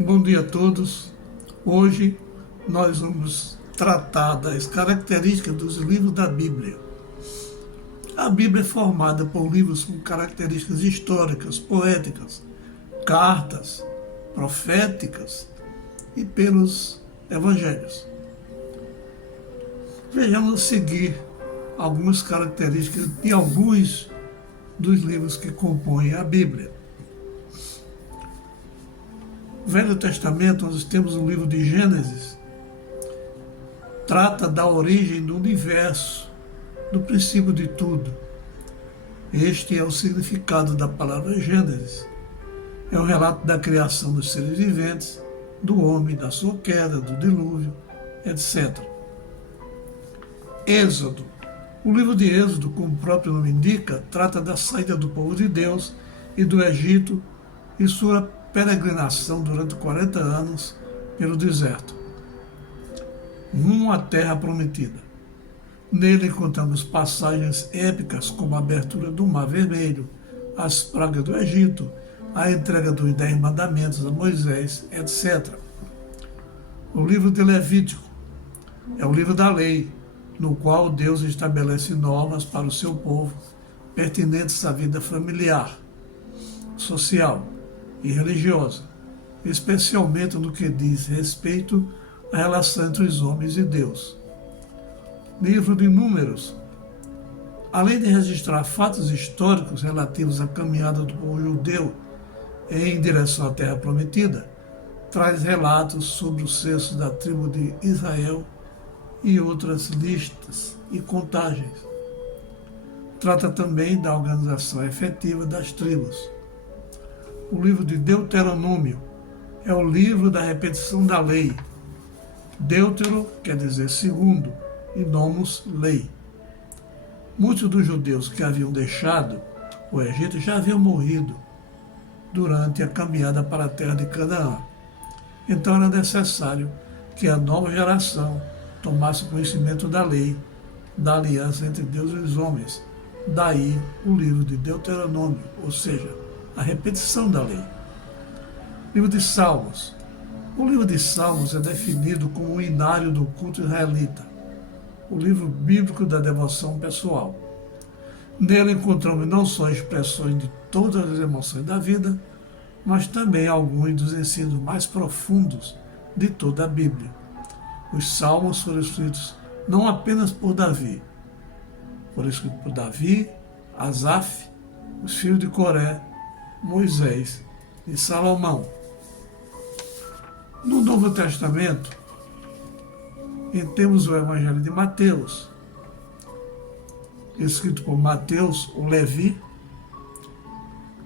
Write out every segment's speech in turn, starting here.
Bom dia a todos. Hoje nós vamos tratar das características dos livros da Bíblia. A Bíblia é formada por livros com características históricas, poéticas, cartas, proféticas e pelos evangelhos. Vejamos a seguir algumas características de alguns dos livros que compõem a Bíblia. No Velho Testamento, nós temos o livro de Gênesis, trata da origem do universo, do princípio de tudo. Este é o significado da palavra Gênesis. É o relato da criação dos seres viventes, do homem, da sua queda, do dilúvio, etc. Êxodo. O livro de Êxodo, como o próprio nome indica, trata da saída do povo de Deus e do Egito e sua peregrinação durante 40 anos pelo deserto, rumo à terra prometida. Nele encontramos passagens épicas como a abertura do Mar Vermelho, as pragas do Egito, a entrega dos 10 mandamentos a Moisés, etc. O livro de Levítico é o livro da lei, no qual Deus estabelece normas para o seu povo pertinentes à vida familiar, social e religiosa, especialmente no que diz respeito à relação entre os homens e Deus. Livro de Números. Além de registrar fatos históricos relativos à caminhada do povo judeu em direção à Terra Prometida, traz relatos sobre o censo da tribo de Israel e outras listas e contagens. Trata também da organização efetiva das tribos. O livro de Deuteronômio é o livro da repetição da lei. Deutero quer dizer segundo e nomos, lei. Muitos dos judeus que haviam deixado o Egito já haviam morrido durante a caminhada para a terra de Canaã. Então era necessário que a nova geração tomasse conhecimento da lei, da aliança entre Deus e os homens. Daí o livro de Deuteronômio, ou seja, a repetição da lei. Livro de Salmos. O livro de Salmos é definido como o inário do culto israelita, o livro bíblico da devoção pessoal. Nele encontramos não só expressões de todas as emoções da vida, mas também alguns dos ensinos mais profundos de toda a Bíblia. Os Salmos foram escritos não apenas por Davi, foram escritos por Davi, Asaf, os filhos de Coré, Moisés e Salomão. No Novo Testamento, temos o Evangelho de Mateus, escrito por Mateus, o Levi,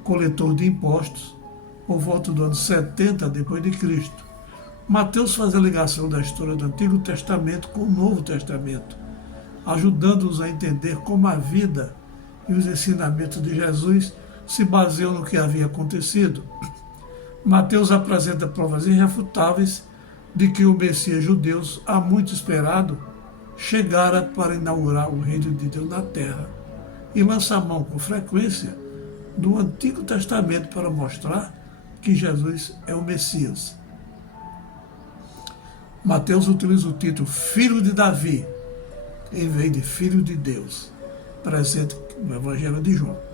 coletor de impostos, por volta do ano 70 depois de Cristo. Mateus faz a ligação da história do Antigo Testamento com o Novo Testamento, ajudando-nos a entender como a vida e os ensinamentos de Jesus se baseiam no que havia acontecido. Mateus apresenta provas irrefutáveis de que o Messias judeu, há muito esperado, chegara para inaugurar o reino de Deus na terra e lança a mão com frequência do Antigo Testamento para mostrar que Jesus é o Messias. Mateus utiliza o título Filho de Davi, em vez de Filho de Deus, presente no Evangelho de João.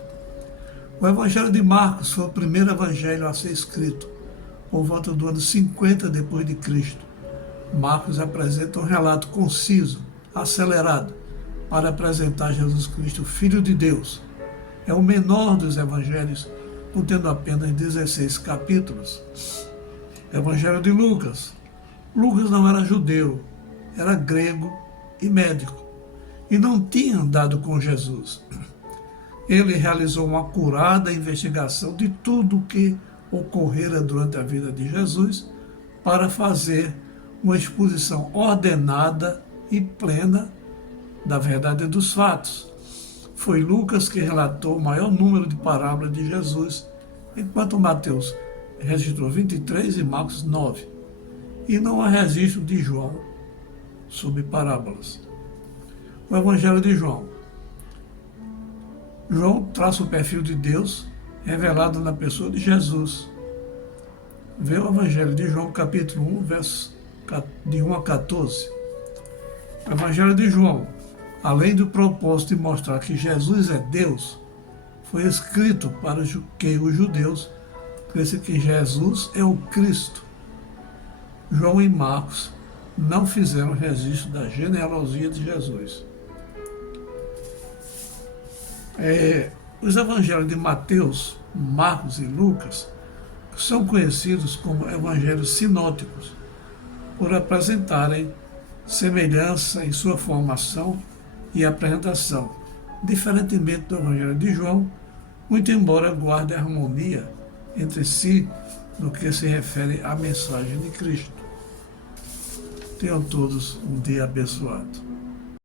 O Evangelho de Marcos foi o primeiro evangelho a ser escrito, por volta do ano 50 depois de Cristo. Marcos apresenta um relato conciso, acelerado, para apresentar Jesus Cristo, Filho de Deus. É o menor dos evangelhos, contendo apenas 16 capítulos. Evangelho de Lucas. Lucas não era judeu, era grego e médico, e não tinha andado com Jesus. Ele realizou uma acurada investigação de tudo o que ocorrera durante a vida de Jesus para fazer uma exposição ordenada e plena da verdade dos fatos. Foi Lucas que relatou o maior número de parábolas de Jesus, enquanto Mateus registrou 23 e Marcos 9. E não há registro de João sobre parábolas. O Evangelho de João. João traça o perfil de Deus revelado na pessoa de Jesus. Vê o Evangelho de João, capítulo 1, versos de 1 a 14. O Evangelho de João, além do propósito de mostrar que Jesus é Deus, foi escrito para que os judeus crescem que Jesus é o Cristo. João e Marcos não fizeram registro da genealogia de Jesus. Os evangelhos de Mateus, Marcos e Lucas são conhecidos como evangelhos sinóticos, por apresentarem semelhança em sua formação e apresentação, diferentemente do evangelho de João, muito embora guarde harmonia entre si no que se refere à mensagem de Cristo. Tenham todos um dia abençoado.